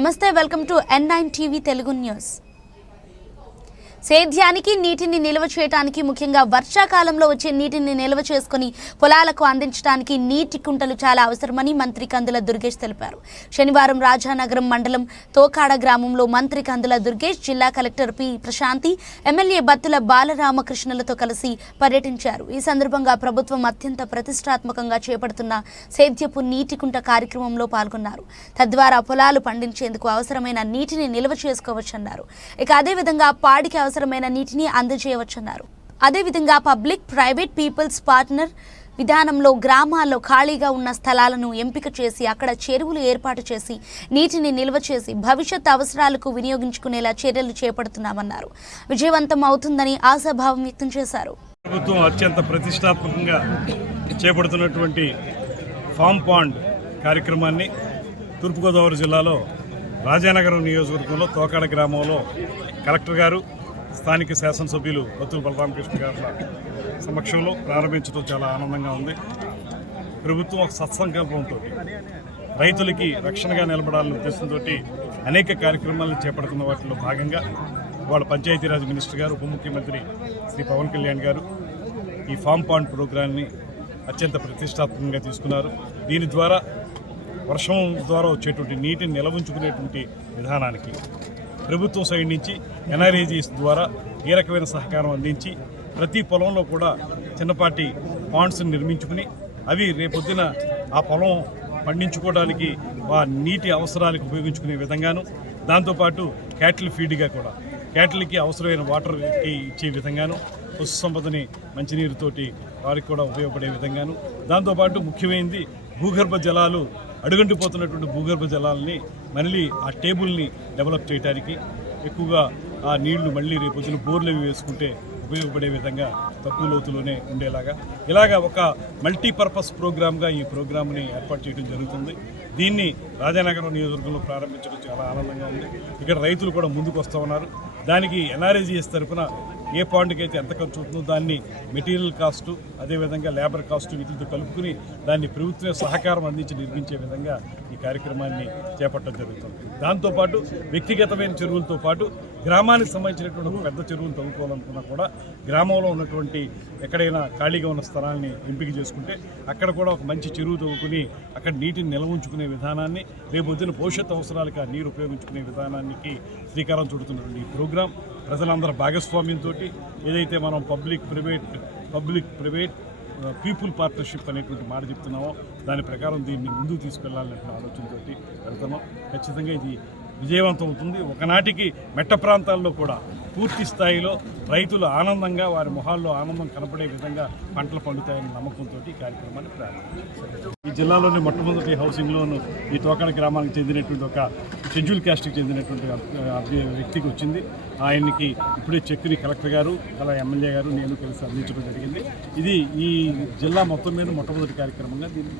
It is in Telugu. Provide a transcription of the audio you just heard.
నమస్తే welcome to N nine TV Telugu news. సేద్యానికి నీటిని నిల్వ చేయడానికి ముఖ్యంగా వర్షాకాలంలో వచ్చే నీటిని నిల్వ చేసుకుని పొలాలకు అందించడానికి నీటి కుంటలు చాలా అవసరమని మంత్రి కందుల దుర్గేష్ తెలిపారు. శనివారం రాజానగరం మండలం తోకాడ గ్రామంలో మంత్రి కందుల దుర్గేష్ జిల్లా collector P Prashanti MLA Battula బాలరామకృష్ణలతో కలిసి పర్యటించారు. ఈ సందర్భంగా ప్రభుత్వం అత్యంత ప్రతిష్టాత్మకంగా చేపడుతున్న సేద్యపు నీటి కుంట కార్యక్రమంలో పాల్గొన్నారు. తద్వారా పొలాలు పండించేందుకు అవసరమైన నీటిని నిల్వ చేసుకోవచ్చన్నారు. ఇక అదేవిధంగా పాడికి అవసరమైన నీటిని అందజేయవచ్చన్నారు. అదేవిధంగా పబ్లిక్ ప్రైవేట్ పీపుల్స్ పార్ట్నర్ విధానంలో గ్రామాల్లో ఖాళీగా ఉన్న స్థలాలను ఎంపిక చేసి అక్కడ చెరువులు ఏర్పాటు చేసి నీటిని నిల్వ చేసి భవిష్యత్ అవసరాలకు వినియోగించుకునేలా చర్యలు చేపడుతున్నామన్నారు. విజయవంతం అవుతుందని ఆశాభావం వ్యక్తం చేశారు. ప్రభుత్వం అత్యంత ప్రతిష్టాత్మకంగా చేపడుతున్నటువంటి ఫామ్ పాండ్ కార్యక్రమాన్ని తూర్పుగోదావరి జిల్లాలో రాజానగరం నియోజకవర్గంలో తోకాడ గ్రామంలో కలెక్టర్ గారు స్థానిక శాసనసభ్యులు బతుకు బలరామకృష్ణ గారి సమక్షంలో ప్రారంభించడం చాలా ఆనందంగా ఉంది. ప్రభుత్వం ఒక సత్సంకల్పంతో రైతులకి రక్షణగా నిలబడాలనే ఉద్దేశంతో అనేక కార్యక్రమాలను చేపడుతున్న వాటిలో భాగంగా వాళ్ళ పంచాయతీరాజ్ మినిస్టర్ గారు ఉప ముఖ్యమంత్రి శ్రీ పవన్ కళ్యాణ్ గారు ఈ ఫామ్ పాండ్ ప్రోగ్రాన్ని అత్యంత ప్రతిష్టాత్మకంగా తీసుకున్నారు. దీని ద్వారా వర్షం ద్వారా వచ్చేటువంటి నీటిని నిలవుంచుకునేటువంటి విధానానికి ప్రభుత్వం సైడ్ నుంచి ఎన్ఆర్ఏజీఎస్ ద్వారా ఏ రకమైన సహకారం అందించి ప్రతి పొలంలో కూడా చిన్నపాటి పాండ్స్ని నిర్మించుకుని అవి రేపొద్దున ఆ పొలం పండించుకోవడానికి ఆ నీటి అవసరాలకు ఉపయోగించుకునే విధంగాను దాంతోపాటు క్యాటిల్ ఫీడ్గా కూడా క్యాటిల్కి అవసరమైన వాటర్కి ఇచ్చే విధంగాను పశు సంపదని మంచినీరుతోటి వారికి కూడా ఉపయోగపడే విధంగాను దాంతోపాటు ముఖ్యమైనది భూగర్భ జలాలు అడుగంటిపోతున్నటువంటి భూగర్భ జలాలని మళ్ళీ ఆ టేబుల్ని డెవలప్ చేయడానికి ఎక్కువగా ఆ నీళ్ళు మళ్ళీ రేపు వచ్చిన బోర్లు అవి వేసుకుంటే ఉపయోగపడే విధంగా తక్కువ లోతులోనే ఉండేలాగా. ఇలాగా ఒక మల్టీపర్పస్ ప్రోగ్రామ్గా ఈ ప్రోగ్రామ్ని ఏర్పాటు చేయడం జరుగుతుంది. దీన్ని రాజానగరం నియోజకవర్గంలో ప్రారంభించడం చాలా ఆనందంగా ఉంది. ఇక్కడ రైతులు కూడా ముందుకు వస్తూ ఉన్నారు. దానికి ఎన్ఆర్ఏజీఎస్ తరఫున ఏ పాయింట్కి అయితే ఎంత ఖర్చు అవుతుందో దాన్ని మెటీరియల్ కాస్టు అదేవిధంగా లేబర్ కాస్టు వీటితో కలుపుకుని దాన్ని ప్రభుత్వ సహకారం అందించి నిర్మించే విధంగా ఈ కార్యక్రమాన్ని చేపట్టడం జరుగుతుంది. దాంతోపాటు వ్యక్తిగతమైన చెరువులతో పాటు గ్రామానికి సంబంధించినటువంటి పెద్ద చెరువులు తవ్వుకోవాలనుకున్నా కూడా గ్రామంలో ఉన్నటువంటి ఎక్కడైనా ఖాళీగా ఉన్న స్థలాన్ని ఎంపిక చేసుకుంటే అక్కడ కూడా ఒక మంచి చెరువు తవ్వుకుని అక్కడ నీటిని నిల్వ ఉంచుకునే విధానాన్ని రేపు పొద్దున భవిష్యత్ అవసరాలకు ఆ నీరు ఉపయోగించుకునే విధానానికి శ్రీకారం చుడుతున్నటువంటి ఈ ప్రోగ్రాం ప్రజలందరూ భాగస్వామ్యంతో ఏదైతే మనం public private public private people partnership అనేటువంటి మాట చెప్తున్నామో దాని ప్రకారం దీన్ని ముందుకు తీసుకెళ్ళాలనే ఆలోచనతోటి వెళ్తున్నాం. ఖచ్చితంగా ఇది విజయవంతమవుతుంది ఒకనాటికి మెట్ట ప్రాంతాల్లో కూడా పూర్తి స్థాయిలో రైతులు ఆనందంగా వారి మొహాల్లో ఆనందం కనపడే విధంగా పంటలు పండుతాయనే నమ్మకంతో ఈ కార్యక్రమాన్ని ప్రారంభించారు. ఈ జిల్లాలోని మొట్టమొదటి హౌసింగ్ లోన్ ఈ తోకడ గ్రామానికి చెందినటువంటి ఒక షెడ్యూల్ క్యాస్ట్కి చెందినటువంటి వ్యక్తికి వచ్చింది. ఆయనకి ఇప్పుడే చెక్ని కలెక్టర్ గారు అలా ఎమ్మెల్యే గారు నేను కలిసి అందించడం జరిగింది. ఇది ఈ జిల్లా మొత్తం మీద మొట్టమొదటి కార్యక్రమంగా దీన్ని